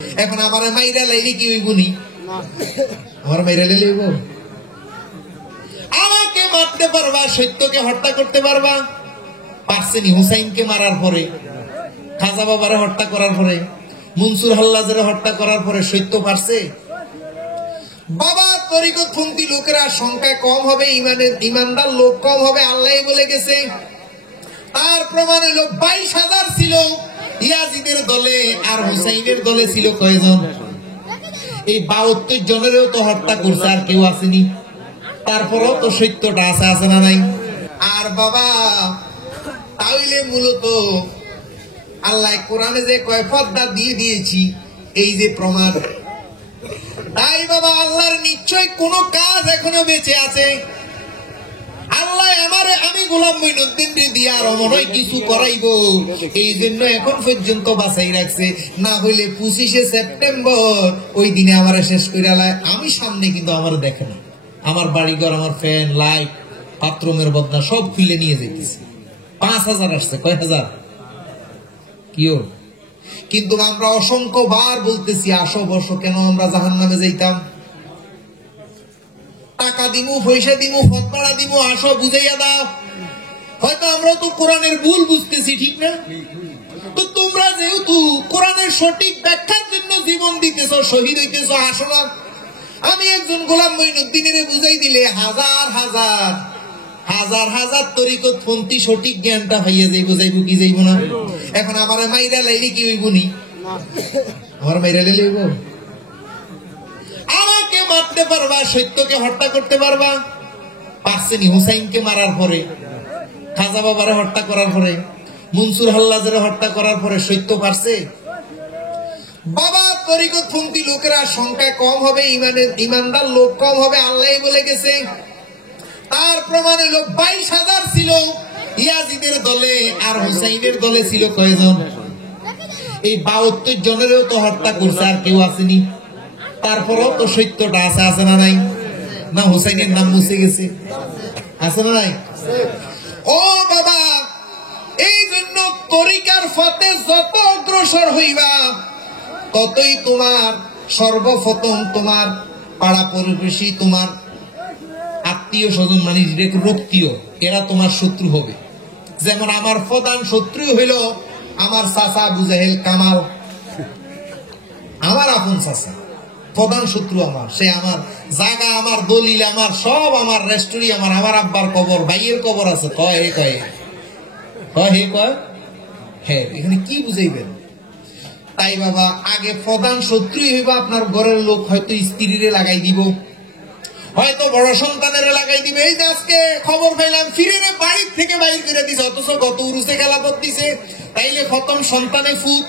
এখন আমার মাইরা লাইলে কি হইব নি? আমার মাইরা লাইলে হইব? আমাকে মারতে পারবা, সত্যকে হত্যা করতে পারবা? পারছেনি হুসাইনকে মারার পরে, খাজা বাবারে হত্যা করার পরে, মনসুর হাল্লাজের হত্যা করার পরে সত্য পারছে? বাবা তরিকতপন্থী লোকেরা সংখ্যা কম হবে, ইমানদার লোক কম হবে, আল্লাহ বলে গেছে। তার প্রমাণে লোক 22,000 ছিল ইয়াজিদের দলে, আর হুসাইনের দলে ছিল কয়জন? এই 72 জনেরও তো হত্যা করছে, আর কেউ আসেনি। তারপরও তো সত্যটা আছে, আছে না নাই? আর বাবা তাইলে মূলত আল্লাহ কোরআনে যে কয় পর্দা দিয়ে দিয়েছি, এই যে প্রমাণ। তাই বাবা আল্লাহর নিশ্চয় কোন কাজ এখনো বেঁচে আছে। আল্লাহ আমারে, আমি গোলাম মঈনুদ্দিন রে দিয়া রমণই কিছু করাইব, এই জন্য এখন পর্যন্ত বাঁচাই রাখছে। না হইলে 25শে সেপ্টেম্বর ওই দিনে আমারে শেষ করে লাই। আমি সামনে কিন্তু আমার দেখে না, আমার বাড়িঘর, আমার ফ্যান, লাইট, বাথরুমের বদনা সব খুলে নিয়ে যেতেছে। 5,000 আসছে, কয় হাজার? কিও কিন্তু আমরা অসংখ্য বার বলতেছি, আসো বসো, কেন আমরা জাহান্নামে যাইতাম? টাকা দিমু, পয়সা দিমু, ফতোয়া দিমু, আসো বুঝাইয়া দাও। হয়তো আমরা তো কোরআনের ভুল বুঝতেছি, ঠিক না? তো তোমরা যেহেতু কোরআনের সঠিক ব্যাখ্যার জন্য জীবন দিতেছ, শহীদ হইতেছ, আসো না। আমি একজন গোলাম মঈনুদ্দিনের বুঝাই দিলে হাজার হাজার হাজার হাজার তরিকতপন্থী সঠিক জ্ঞানটা হইয়া যাইব, যাইব কি যাইব না? এখন আমার মাইরা লাইলে কি হইব নি? আমার মাইরা লাইলে হইব? আমাকে মারতে পারবা, সত্যকে হত্যা করতে পারবা? পারছেনি হুসাইনকে মারার পরে, খাজা বাবারে হত্যা করার পরে, মনসুর হাল্লাজের হত্যা করার পরে সত্য পারছে? বাবা তরিকতপন্থী লোকেরা সংখ্যা কম হবে, ইমানদার লোক কম হবে, আল্লাহ বলে গেছে। তার প্রমাণে লোক 22,000 ছিল ইয়াজিদের দলে, আর হুসাইনের দলে ছিল কয়জন? এই 72 জনেরও তো হত্যা করছে, আর কেউ আসেনি। তারপরও তো সত্যটা আছে, আছে না নাই? না হুসাইনের নাম মুছে গেছে, আছে না নাই? ও বাবা, এই জন্য তরিকার পথে যত অগ্রসর হইবা, ততই তোমার সর্বপ্রথম তোমার পাড়া প্রতিবেশী, তোমার আত্মীয় স্বজন, মানে রক্তীয়, এরা তোমার শত্রু হবে। যেমন আমার প্রধান শত্রু হইল আমার চাচা আবু জাহেল কামাল, আমার আপন চাচা, প্রধান শত্রু আমার। সে আমার জায়গা, আমার দলিল, আমার সব, আমার রেস্টুরি, আমার আব্বার কবর, ভাইয়ের কবর আছে। কয় হে কয়, কয় হে কয়, হ্যাঁ, এখানে কি বুঝাইবেন? তাই বাবা আগে প্রধান শত্রু হইবা আপনার ঘরের লোক। হয়তো স্ত্রীরে লাগাই দিব, হয়তো বড় সন্তানের লাগাই দিবে। এই যে আজকে খবর পাইলাম ফিরে বাড়ির থেকে বাইর করে দিছে, অথচ গত উরুসে খেলা করতেছে। তাইলে প্রথম সন্তানে ফুট।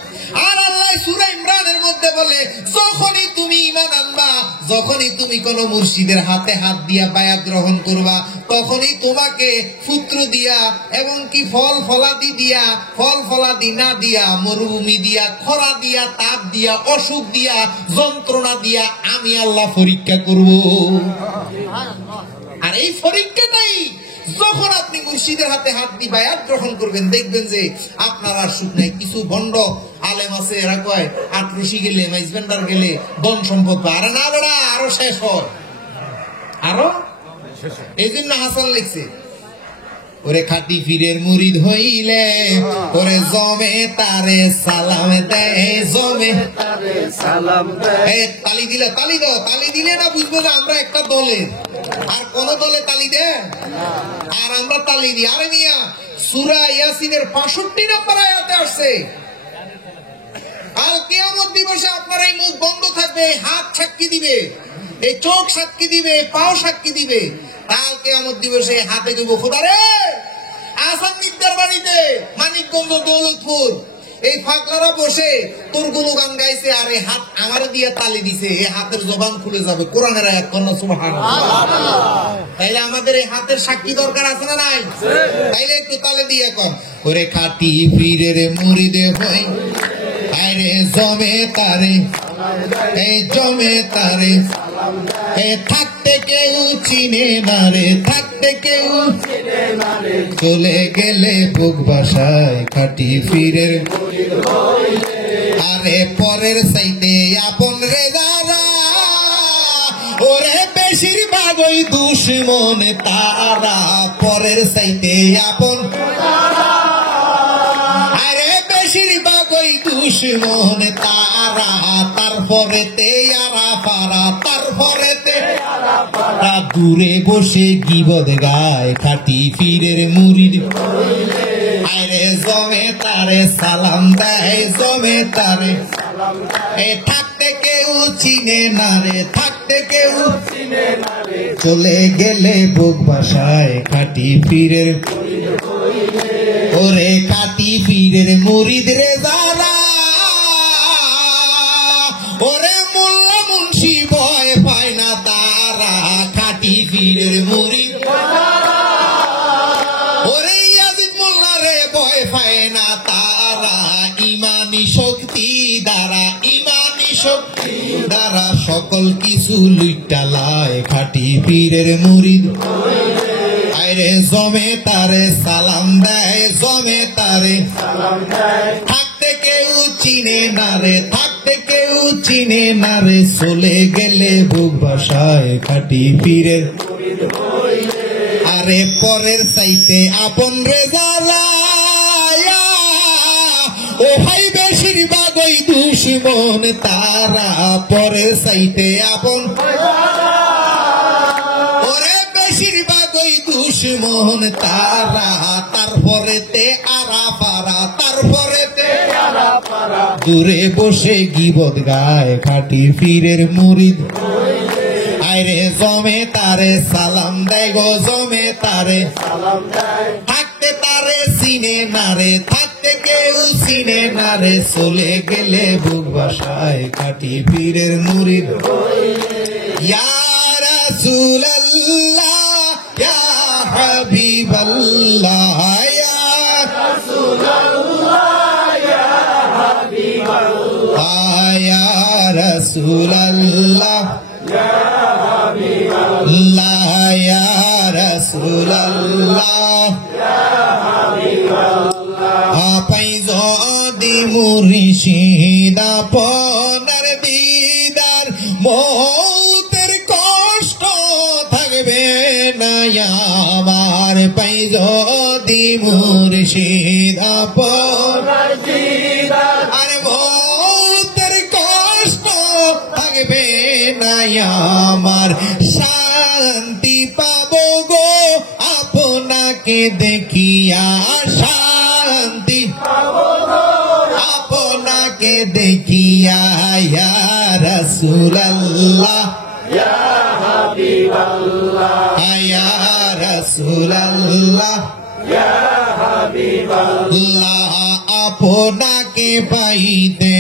আর আল্লাহ সূরা ইমরানের মধ্যে বলে, যখনই তুমি ঈমান আনবা, যখনই তুমি কোন মুর্শিদের হাতে হাত দিয়া বায়াত গ্রহণ করবা, তখনই তোমাকে পুত্র দিয়া এবং কি ফল ফলাদি দিয়া, ফল ফলাদি না দিয়া, মরুভূমি দিয়া, খরা দিয়া, তাপ দিয়া, অসুখ দিয়া, যন্ত্রণা দিয়া আমি আল্লাহ পরীক্ষা করব। আর এই পরীক্ষাটাই যখন আপনি মুর্শিদের হাতে হাত দিয়ে বায়াত গ্রহণ করবেন, দেখবেন যে আপনার আর সুখ নাই। কিছু ভণ্ড আলেম আছে, এরা কয় আটরশি গেলে, মাইজবেন্ডার গেলে ধন সম্পদ, আরে না বেড়া, আরো শেষ হয়, আরো। এই জন্য হাসান লিখছে, ওরে খাটি ফিরের মুরিদ হইলে ওরে জমে তারে সালাম দেয়, জমে তারে সালাম দেয়। তালি দিলে, তালি দাও, তালি দিলে না বুঝবো যে আমরা একটা দলে। আর কোন দলে তালি দেয়? আর আমরা তালি দিই। আরে মিয়া, সূরা ইয়াসিনের 65 নম্বর আয়াতে আসছে, আর কিয়ামত দিবসে আপনার এই মুখ বন্ধ থাকবে, হাত সাক্ষী দিবে, এই চোখ সাক্ষী দিবে, পাও সাক্ষী দিবে। কাল কিয়ামত দিবসে হাতে দেবো, খোদা রে, আসাম নিকদার বাড়িতে মানিকগঞ্জ দৌলতপুর এই ফাকলারা বসে তোর গুণগান গাইছে, আর এই হাত আমারে দিয়ে তালি দিছে, এই হাতের জবান খুলে যাবে। কোরআনের আয়াত, কন্যা সুবহানাল্লাহ। তাইলে আমাদের এই হাতের সাক্ষী দরকার আছে না নাই? তাইলে একটু তালে দিয়ে কর, ওরে খাটি পীরের মুরিদ হই, আরে জমে তারে, এই জমে তারে, থাকতে কেউ চিনে না রে, থাকতে কেউ চলে গেলে বুক বাসায় খাটি ফিরে আরে পরের চাইতে আপন রে যারা ওরে বেশিরভাগ ওই দুশমন তারা পরের চাইতে আপন আরে বেশিরভাগ ওই দুশমন তারা তারপরেতে আরা পারা তারপরেতে দূরে বসে গিবদ গায় খাটি পীরের মুরিদ আরে জমে তারে সালাম দেয় জমে তারে থাকতে কেউ চিনে না রে থাকতে কেউ চলে গেলে বুক বাসায় খাটি পীরের ওরে খাটি পীরের মুরিদ রে যারা ওরে মোল্লা মুন্সি ভয় পায় না তারা খাটি পীরের মুরিদ ওরে ইয়াজিদ মোল্লা রে ভয় পায় না তারা ইমানি শক্তি দ্বারা সকল কিছু লুইটালায় খাটি পীরের মুরিদ আরে জমে তারে সালাম দেয় জমে তারে থাকতে কেউ চিনে না রে থাকতে কেউ চিনে না রে চলে গেলে বুক বাসায় খাটি পীরের আরে পরের চাইতে আপন রে যারা ও ভাই বেশিরভাগ ওই দুশমন তারা পরের চাইতে আপন ওরে বেশিরভাগ ওই দুশমন তারা তারপরেতে আরা পারা তারপরেতে দূরে বসে গিবদ গায় খাটি পীরের মুরিদ আরে জমে তারে সালাম দেয় গো জমে তারে থাকতে তারে চিনে না রে থাকতে কেউ চিনে না রে চলে গেলে বুক বাসায় খাটি পীরের মুরিদ ইয়া রাসূলুল্লাহ ইয়া হাবিবাল্লাহ ইয়া রাসূলুল্লাহ ইয়া হাবিবাল্লাহ ইয়া রাসূলুল্লাহ ইয়া রাসূলুল্লাহ আপাই যদি মুর্শিদ আপনার দিদার মৌতের কষ্ট থাকবে না আমার পাই যদি মুর্শিদ আপনার দিদার আর মৌতের কষ্ট থাকবে না আমার শান্তি পাবো গো আপনাকে দেখিয়া শান্তি আপনাকে দেখিয়া ইয়া রাসূলুল্লাহ ইয়া হাবিবাল্লাহ ইয়া রাসূলুল্লাহ ইয়া হাবিবাল্লাহ আপনাকে পাইতে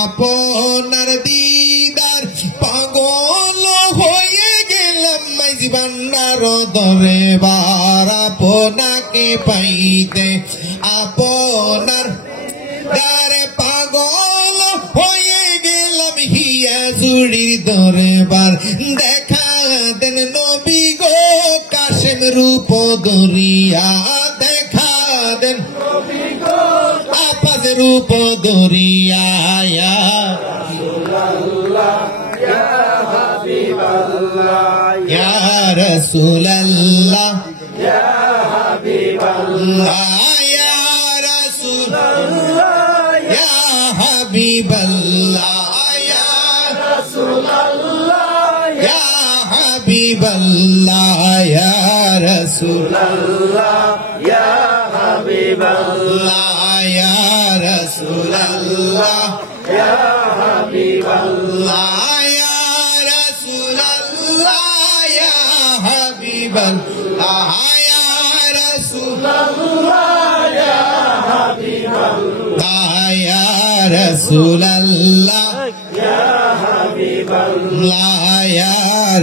আপনার দিদার পাগল হয়ে গেলাম মাইজবান্নার দরবার আপনাকে পাইতে আপনার দারে পাগল হয়ে গেলাম হিয়া জুড়ির দরবার দেখা দেন নবী গো কাশেম রূপ দরিয়া দেখা দেন নবী গো আপাজ রূপ দরিয়া ইয়া রাসূলুল্লাহ ইয়া হাবিবাল্লাহ ইয়া রাসূলুল্লাহ ইয়া হাবিবাল্লাহ ইয়া রাসূলুল্লাহ ইয়া হাবিবাল্লাহ ইয়া রাসূলুল্লাহ ইয়া হাবিবাল্লাহ ইয়া রাসূলুল্লাহ ইয়া হাবিবাল্লাহ ইয়া রাসূলুল্লাহ ইয়া হাবিবাল্লাহ ইয়া রাসূলুল্লাহ ইয়া হাবিবাল্লাহ ইয়া রাসূলুল্লাহ ইয়া হাবিবাল্লাহ ইয়া রাসূলুল্লাহ ইয়া হাবিবাল্লাহ ইয়া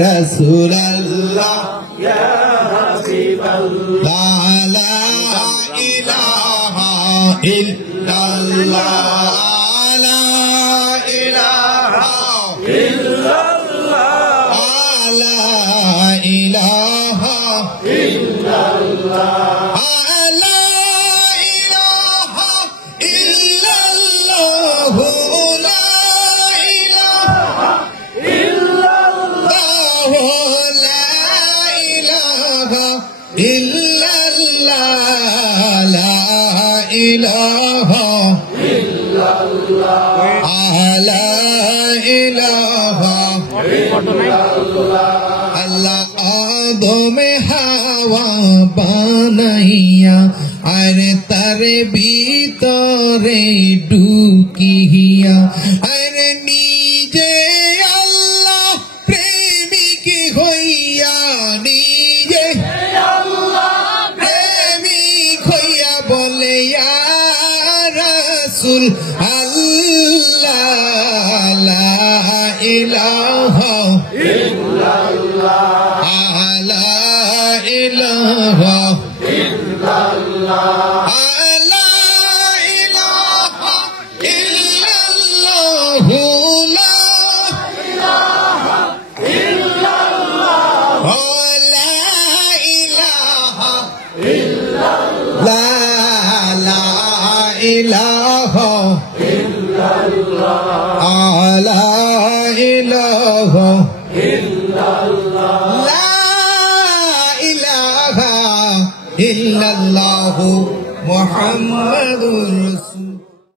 রাসূলুল্লাহ ইয়া হাবিবাল্লাহ লা ইলাহা ইল্লাল্লাহ লা ইলাহা ইল্লাল্লাহ লা ইলাহা ইল্লাল্লাহ লা ইলাহা ইল্লাল্লাহ ইলাহা লা ইলাহা আল্লাহ আদমে হাওয়া বানাইয়া আরে তার ভিতরে ঢুকিয়া আরে নিজে আল্লাহ প্রেমিক হইয়া নিজে প্রেমিক হইয়া বলে ইয়া রাসূল আল্লাহ লা ইলাহা লা ইলাহা ইল্লাল্লাহু মুহাম্মাদুর রাসূলুল্লাহ।